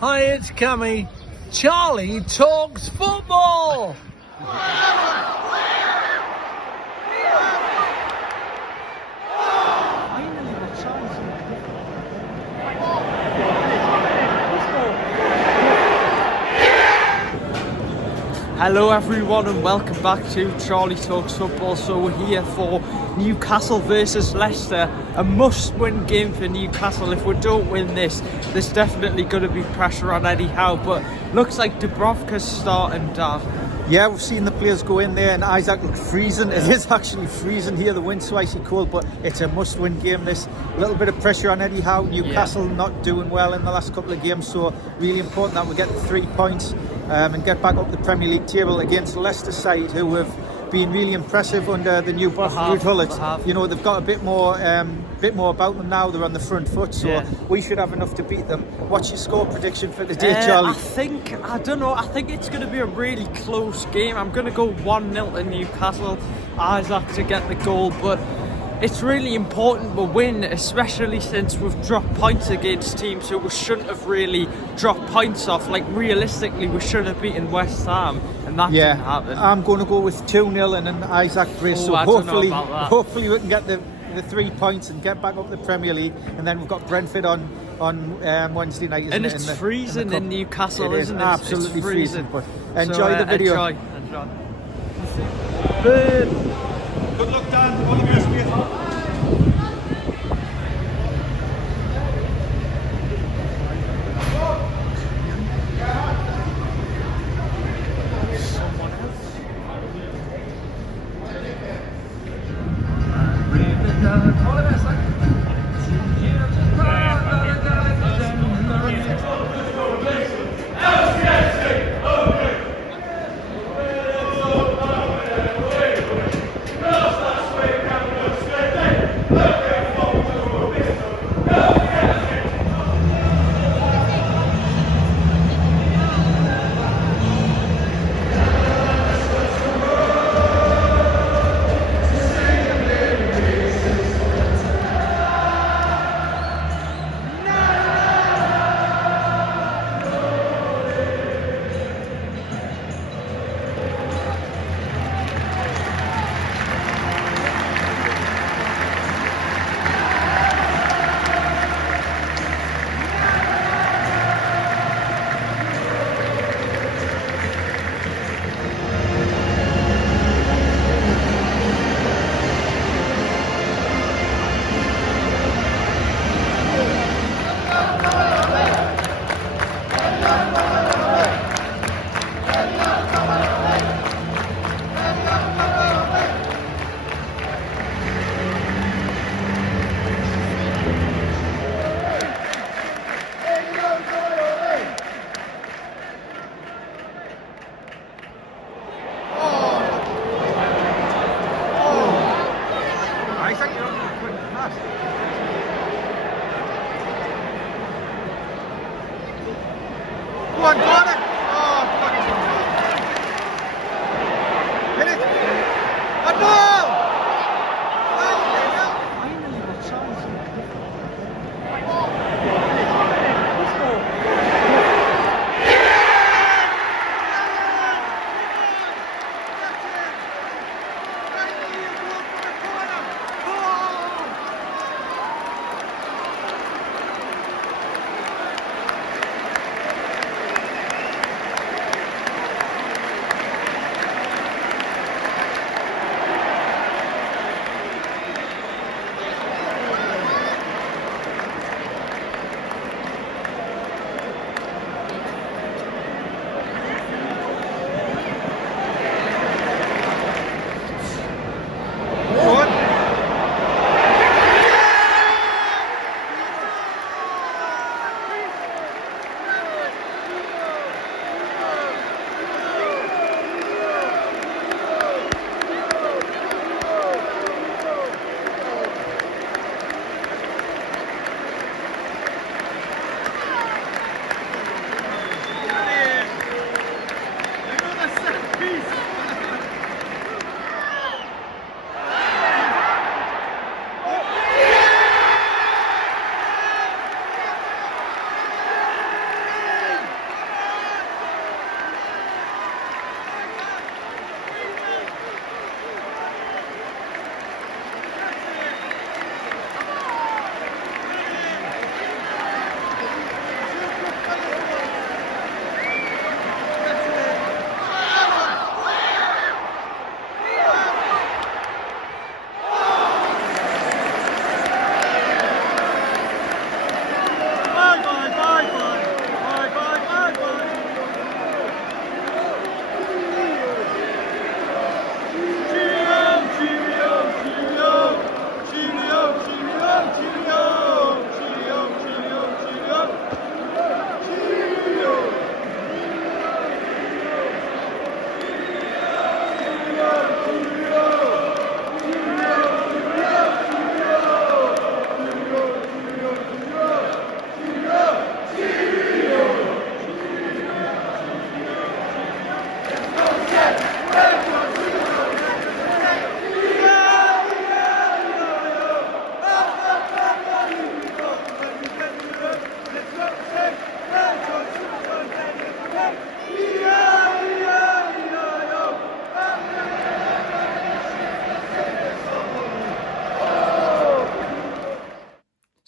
Hi, it's Cammy. Charlie talks football. Hello everyone and welcome back to Charlie Talks Football. So we're here for Newcastle versus Leicester, a must-win game for Newcastle. If we don't win this, there's definitely going to be pressure on Eddie Howe, but looks like Dubrovka's starting, Dan. Yeah, we've seen the players go in there and Isaac looked freezing. It is actually freezing here, the wind's so icy cold, but it's a must-win game this. A little bit of pressure on Eddie Howe. Newcastle not doing well in the last couple of games, so really important that we get the 3 points and get back up the Premier League table against Leicester side, who have been really impressive under the new boss, Ruud Gullit. You know, they've got a bit more about them now. They're on the front foot, so we should have enough to beat them. What's your score prediction for the day, Charlie? I don't know. I think it's going to be a really close game. I'm going to go 1-0 to Newcastle. Isaac to get the goal, but it's really important we win, especially since we've dropped points against teams who we shouldn't have really dropped points off. Like, realistically, we should have beaten West Ham, and that didn't happen. I'm going to go with 2-0 and an Isaac brace. So hopefully we can get the 3 points and get back up the Premier League. And then we've got Brentford on Wednesday night, and it's freezing in Newcastle, isn't it? Absolutely it's freezing. But enjoy the video. Enjoy. Good luck, Dan. All the best, mate.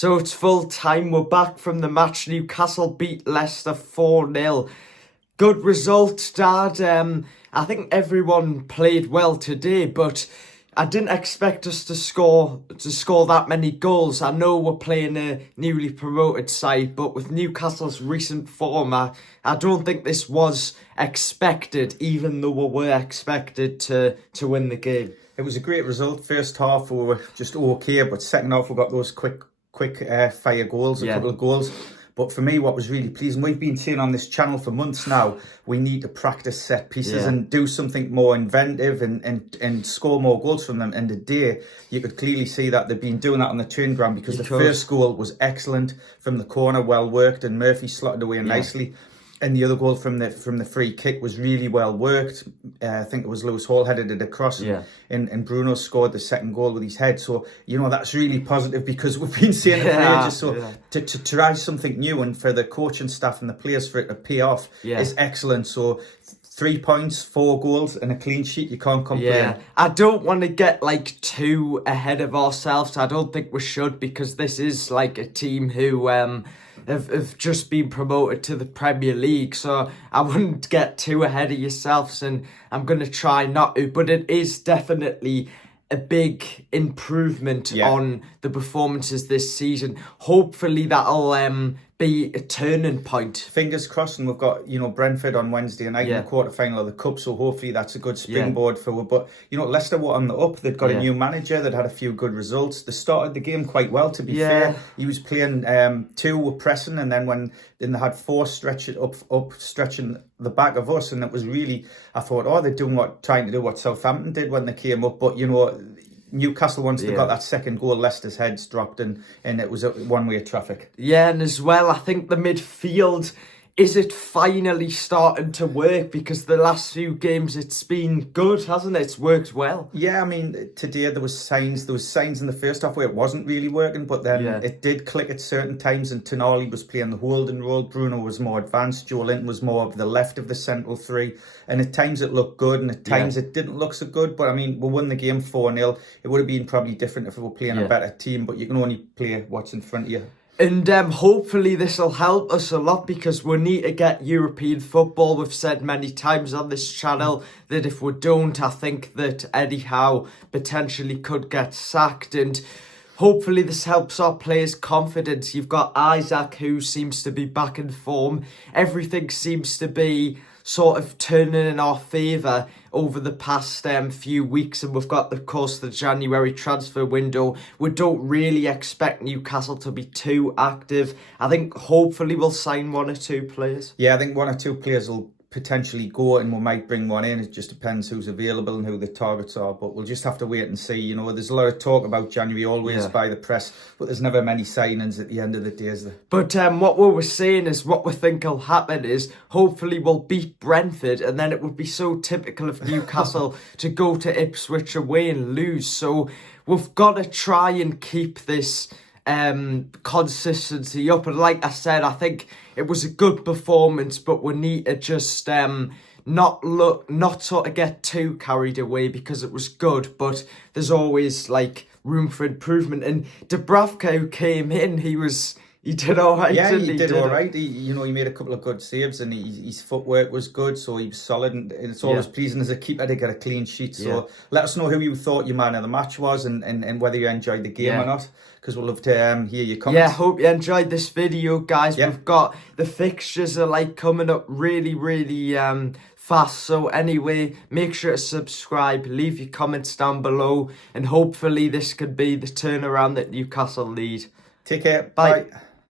So it's full time. We're back from the match. Newcastle beat Leicester 4-0. Good result, Dad. I think everyone played well today, but I didn't expect us to score that many goals. I know we're playing a newly promoted side, but with Newcastle's recent form, I don't think this was expected, even though we were expected to win the game. It was a great result. First half we were just okay, but second half we got those quick fire goals, a couple of goals. But for me, what was really pleasing, we've been saying on this channel for months now, we need to practice set pieces and do something more inventive and score more goals from them. And today, you could clearly see that they've been doing that on the training ground, because the first goal was excellent from the corner, well worked, and Murphy slotted away nicely. And the other goal from the free kick was really well worked. I think it was Lewis Hall headed it across, and Bruno scored the second goal with his head. So, that's really positive, because we've been saying it for ages. So to try something new, and for the coaching staff and the players for it to pay off is excellent. So 3 points, 4 goals, and a clean sheet. You can't complain. Yeah, I don't want to get too ahead of ourselves. I don't think we should, because this is a team who have just been promoted to the Premier League, so I wouldn't get too ahead of yourselves, and I'm going to try not to, but it is definitely a big improvement on the performances this season. Hopefully that'll be a turning point. Fingers crossed, and we've got Brentford on Wednesday night in the quarter-final of the Cup, so hopefully that's a good springboard for. But Leicester were on the up. They'd got a new manager that had a few good results. They started the game quite well, to be fair. He was playing 2 were pressing, and then they had 4 stretching the back of us, and it was really, I thought, they're trying to do what Southampton did when they came up. But Newcastle, once they got that second goal, Leicester's heads dropped, and it was a one-way traffic. Yeah, and as well, I think the midfield, is it finally starting to work? Because the last few games, it's been good, hasn't it? It's worked well. Yeah, I mean, today there was signs in the first half where it wasn't really working, but then it did click at certain times, and Tonali was playing the holding role, Bruno was more advanced, Joe Linton was more of the left of the central three, and at times it looked good, and at times it didn't look so good. But I mean, we won the game 4-0. It would have been probably different if we were playing a better team, but you can only play what's in front of you. And hopefully this will help us a lot, because we need to get European football. We've said many times on this channel that if we don't, I think that Eddie Howe potentially could get sacked. And hopefully this helps our players' confidence. You've got Isaac, who seems to be back in form. Everything seems to be sort of turning in our favour over the past few weeks, and we've got, of course, the January transfer window. We don't really expect Newcastle to be too active. I think hopefully we'll sign 1 or 2 players. Yeah, I think 1 or 2 players will potentially go, and we might bring one in. It just depends who's available and who the targets are, but we'll just have to wait and see. There's a lot of talk about January always by the press, but there's never many signings at the end of the day, is there? But what we were saying is, what we think will happen is hopefully we'll beat Brentford, and then it would be so typical of Newcastle to go to Ipswich away and lose. So we've got to try and keep this consistency up, and like I said, I think it was a good performance, but we need to just not sort of get too carried away, because it was good, but there's always room for improvement. And Dubravka, who came in, he did all right. Yeah, he did all right. He made a couple of good saves, and his footwork was good, so he was solid. And it's always pleasing as a keeper to get a clean sheet. So let us know who you thought your man of the match was, and whether you enjoyed the game or not, because we'll love to hear your comments. Yeah, hope you enjoyed this video, guys. We've got the fixtures are coming up really, really fast. So anyway, make sure to subscribe, leave your comments down below, and hopefully this could be the turnaround that Newcastle need. Take care. Bye. Bye.